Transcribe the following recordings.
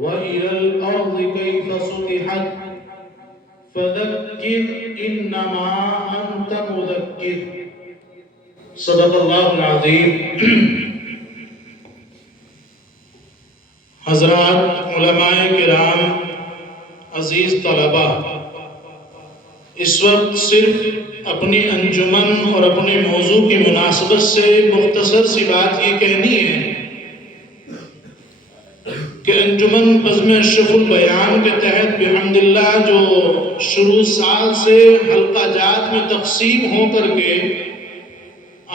وإلى الأرض كيف سطحت فذكر إنما أنت مذكر صدق اللہ العظیم۔ حضرات علماء کرام، عزیز طلبہ، اس وقت صرف اپنی انجمن اور اپنے موضوع کی مناسبت سے مختصر سی بات یہ کہنی ہے کہ انجمن بزم اشرف البیان کے تحت بحمد اللہ جو شروع سال سے حلقہ جات میں تقسیم ہو کر کے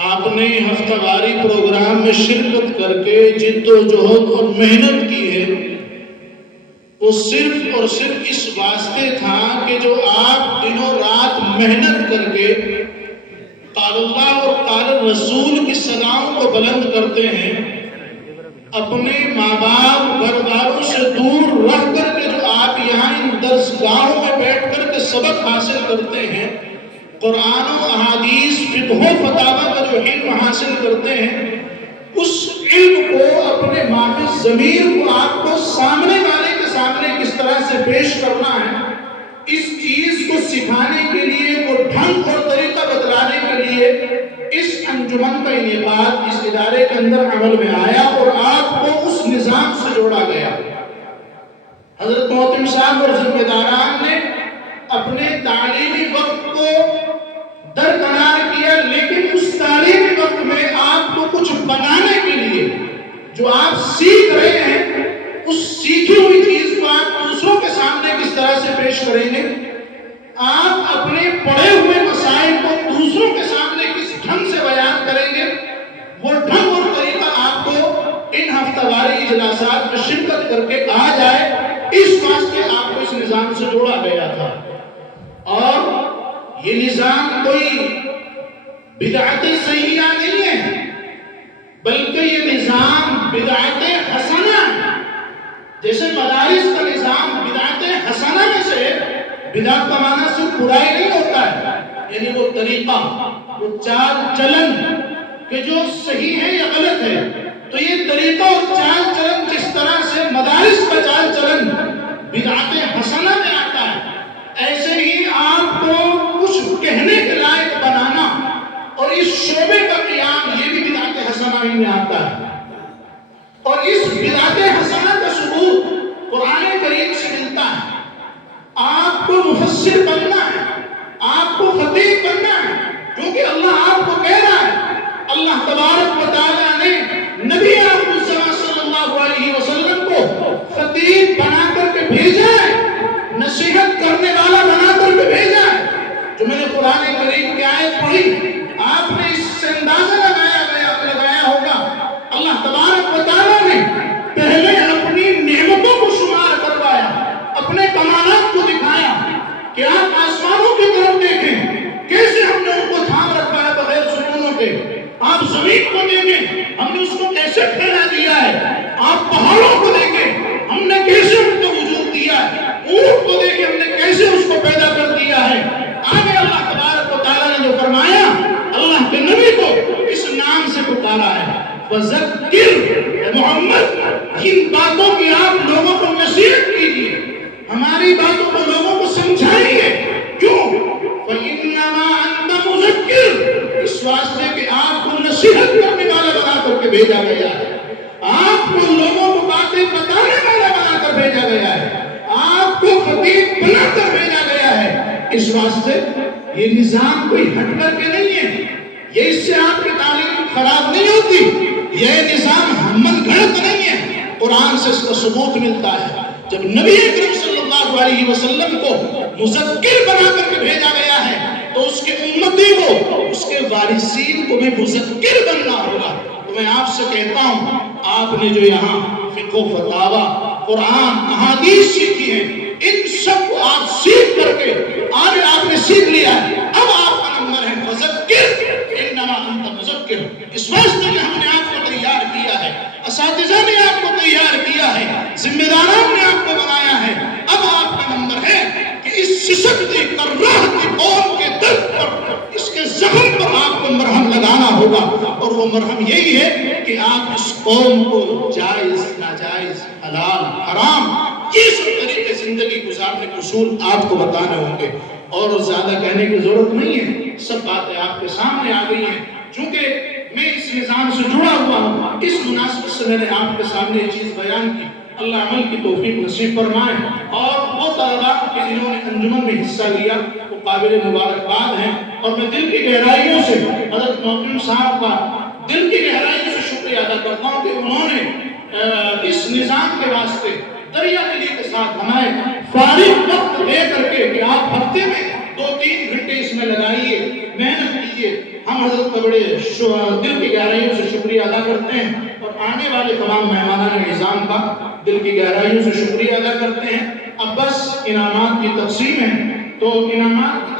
آپ نے ہفتہ واری پروگرام میں شرکت کر کے جد و جہد اور محنت کی ہے، وہ صرف اور صرف اس واسطے تھا کہ جو آپ دنوں رات محنت کر کے قال اللہ اور قال رسول کی صداؤں کو بلند کرتے ہیں، اپنے ماں باپ گھر والوں سے دور رہ کر کے جو آپ یہاں ان درسگاہوں میں بیٹھ کر کے سبق حاصل کرتے ہیں، قرآن و احادیث فقہ و فتاوی کا جو علم حاصل کرتے ہیں، اس علم کو اپنے ماضی ضمیر کو آپ کو سامنے والے کے سامنے کس طرح سے پیش کرنا ہے، اس چیز کو سکھانے کے لیے، وہ ڈھنگ اور طریقہ بتلانے کے لیے اس انجمن کا انعقاد اس ادارے کے اندر عمل میں آیا اور آپ کو اس نظام سے جوڑا گیا۔ حضرت محتم صاحب اور ذمہ داران نے اپنے تعلیمی وقت کو درکنار کیا، لیکن اس تعلیمی وقت میں آپ کو کچھ بنانے کے لیے جو آپ سیکھ رہے ہیں، اس سیکھی ہوئی چیز کو آپ دوسروں کے سامنے کس طرح سے پیش کریں گے، آپ اپنے پڑھے ہوئے مسائل کو دوسروں کے سامنے کس ڈھنگ سے بیان کریں گے، وہ ڈھنگ اور طریقہ آپ کو ان ہفتہ واری اجلاسات میں شرکت کر کے آ جائے، اس واسطے آپ کو اس نظام سے جوڑا گیا تھا۔ اور یہ نظام کوئی بدعت سیئہ نہیں ہے، بلکہ یہ نظام بدعت حسنہ ہے۔ جیسے مدارس کا نظام بدعت حسنہ میں سے، بدعت کا معنی صرف برائی نہیں ہوتا ہے، یعنی وہ طریقہ، وہ چال چلن کہ جو صحیح ہے یا غلط ہے، تو یہ طریقہ اور چال چلن جس طرح سے مدارس کا چال چلن بدعت حسنہ میں آتا ہے، ایسے ہی آپ کو کچھ کہنے کے لائق بنانا اور اس شعبے کا قیام، یہ بھی بدعت حسنہ میں آتا ہے۔ اور اس بدعت حسنہ کا ثبوت قرآن کریم سے ملتا ہے۔ آپ کو مفسر بننا ہے، آپ کو خطیب بننا ہے، کیونکہ اللہ آپ کو کہہ رہا ہے، اللہ تبارک و تعالیٰ نے نبی اکرم صلی اللہ علیہ وسلم کو خطیب بنا کر کے بھیجا ہے، نصیحت کرنے والا بنا کر کے بھیجا ہے۔ جو میں نے قرآن کریم کی آیت پڑھی، آپ نے اس سے اندازہ لگایا ہوگا، اللہ تبارک و تعالیٰ نے پہلے اپنی نعمتوں کو شمار کروایا، اپنے کمالات کو دکھایا کہ آپ آسمانوں کی طرف دیکھیں، کیسے ہم نے ان کو تھام رکھا ہے بغیر ستونوں کے، آپ زمین کو دیکھیں، ہم نے اس کو کیسے پھیلا دیا ہے، آپ پہاڑوں کو دیکھیں، ہم نے کیسے ان کو وجود دیا ہے، اونٹ کو دیکھیں، ہم نے کیسے اس کو پیدا کر دیا ہے۔ آگے اللہ تبارک و تعالیٰ نے جو فرمایا، اللہ کے نبی کو اس نام سے پکارا ہے، فذکر، اے محمد ان باتوں کی آپ لوگوں کو نصیحت کیجیے، ہماری باتوں کو لوگوں کو سمجھائیے۔ کیوں؟ فَإِنَّمَا أَنْتَ مُذَكِّرٌ، اس واسطے کہ آپ کو نصیحت کرنے والا بنا کر کے بھیجا گیا ہے، آپ کو لوگوں کو باتیں بتانے والا بنا کر بھیجا گیا ہے، آپ کو خطیب بنا کر بھیجا گیا ہے۔ اس واسطے یہ نظام کوئی ہٹ کر کے نہیں ہے، یہ اس سے آپ کی تعلیم خراب نہیں ہوتی، یہ نظام ہمن گھڑت نہیں ہے، قرآن سے اس کا ثبوت ملتا ہے۔ جب نبی اکرم صلی اللہ علیہ وسلم کو مذکر بنا کر کے بھیجا گیا ہے، تو اس کے امتی کو، اس کے وارثین کو بھی مذکر بننا ہوگا۔ تو میں آپ سے کہتا ہوں، آپ نے جو یہاں فقہ و فتاوی، قرآن، احادیث سیکھی ہیں، ان سب کو آپ سیکھ کر کے آگے آپ نے سیکھ لیا ہے، اب آپ کا نمبر ہے فذکر انما انت مذکر۔ اس واسطے کہ ہم نے آپ کو تیار کیا ہے، اساتذہ نے آپ کو تیار کیا ہے، ذمہ داران نے آپ کو بنایا ہے، اب آپ کا نمبر ہے کہ اس سسکتی کرراہتی قوم کے درد پر، اس کے زخم پر آپ کو مرہم لگانا ہوگا، اور وہ مرہم یہی ہے کہ آپ اس قوم کو جائز ناجائز، حلال حرام حدیث اور طریقے زندگی گزارنے کے اصول آپ کو بتانے ہوں گے، اور زیادہ کہنے کی ضرورت نہیں ہے، سب باتیں آپ کے سامنے آ گئی ہیں۔ چونکہ میں اس نظام سے جڑا ہوا ہوں، اس مناسبت سے میں نے آپ کے سامنے یہ چیز بیان کی۔ اللہ عمل کی توفیق نصیب فرمائے، اور وہ طلباء کہ جنہوں نے انجمن میں حصہ لیا وہ قابل مبارکباد ہیں، اور میں دل کی گہرائیوں سے حضرت محترم صاحب کا دل کی گہرائیوں سے شکریہ ادا کرتا ہوں کہ انہوں نے اس نظام کے واسطے دریا دلی کے ساتھ ہمیں فارغ وقت دے کر کے کہ آپ ہفتے میں 2-3 گھنٹے اس میں لگائیے، محنت کیجیے، ہم حضرت کا بڑے دل کی گہرائیوں سے شکریہ ادا کرتے ہیں، اور آنے والے تمام مہمانان نظام کا دل کی گہرائیوں سے شکریہ ادا کرتے ہیں۔ اب بس انعامات کی تقسیم ہے، تو انعامات